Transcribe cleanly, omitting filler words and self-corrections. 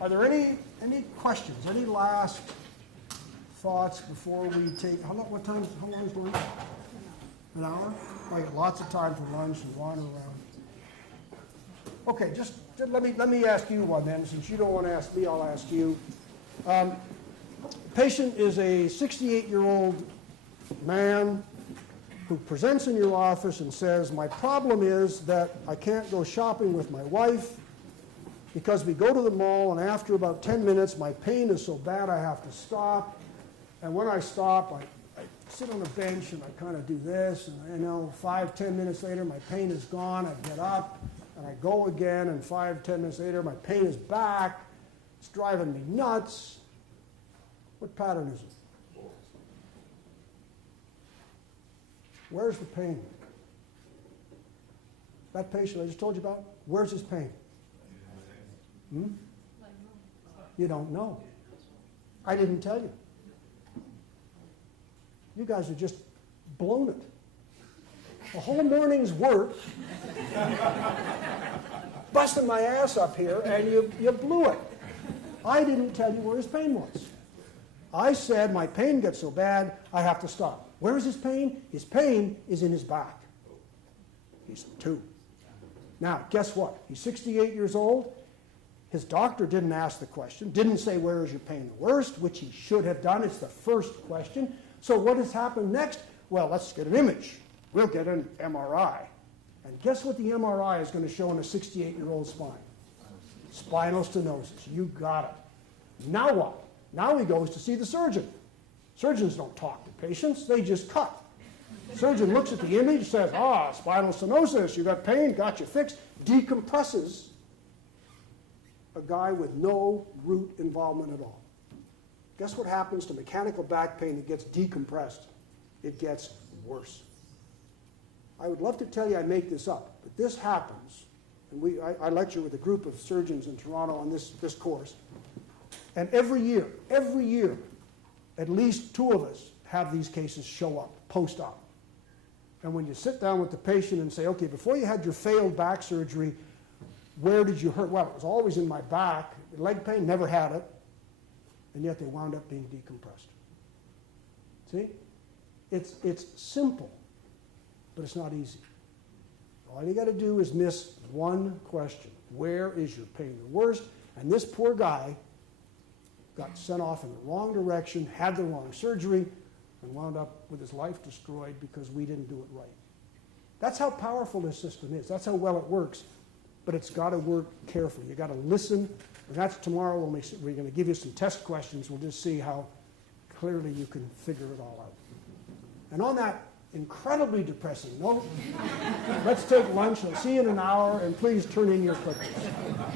Are there any questions? Any last thoughts before we take? How long is lunch? An hour? I got lots of time for lunch and wander around. Okay, just let me ask you one then. Since you don't want to ask me, I'll ask you. Patient is a 68-year-old man who presents in your office and says, my problem is that I can't go shopping with my wife because we go to the mall and after about 10 minutes my pain is so bad I have to stop. And when I stop, I sit on a bench and I kind of do this, and 5-10 minutes later my pain is gone. I get up and I go again, and 5-10 minutes later my pain is back. It's driving me nuts. What pattern is it? Where's the pain? That patient I just told you about, where's his pain? You don't know. I didn't tell you. You guys have just blown it. A whole morning's work, busting my ass up here, and you blew it. I didn't tell you where his pain was. I said my pain gets so bad, I have to stop. Where is his pain? His pain is in his back. He's 2. Now, guess what? He's 68 years old. His doctor didn't ask the question, didn't say where is your pain the worst, which he should have done. It's the first question. So what has happened next? Well, let's get an image. We'll get an MRI. And guess what the MRI is going to show in a 68-year-old spine? Spinal stenosis. You got it. Now what? Now he goes to see the surgeon. Surgeons don't talk to patients. They just cut. Surgeon looks at the image, says, spinal stenosis, you got pain, got you fixed, decompresses a guy with no root involvement at all. Guess what happens to mechanical back pain that gets decompressed? It gets worse. I would love to tell you I make this up, but this happens. And I lecture with a group of surgeons in Toronto on this course. And every year, at least 2 of us have these cases show up, post-op. And when you sit down with the patient and say, okay, before you had your failed back surgery, where did you hurt? Well, it was always in my back. Leg pain, never had it. And yet they wound up being decompressed. See? It's simple, but it's not easy. All you got to do is miss one question. Where is your pain the worst? And this poor guy got sent off in the wrong direction, had the wrong surgery, and wound up with his life destroyed because we didn't do it right. That's how powerful this system is. That's how well it works. But it's got to work carefully. You've got to listen. And that's tomorrow when we're going to give you some test questions. We'll just see how clearly you can figure it all out. And on that incredibly depressing note, let's take lunch. I'll see you in an hour, and please turn in your clickers.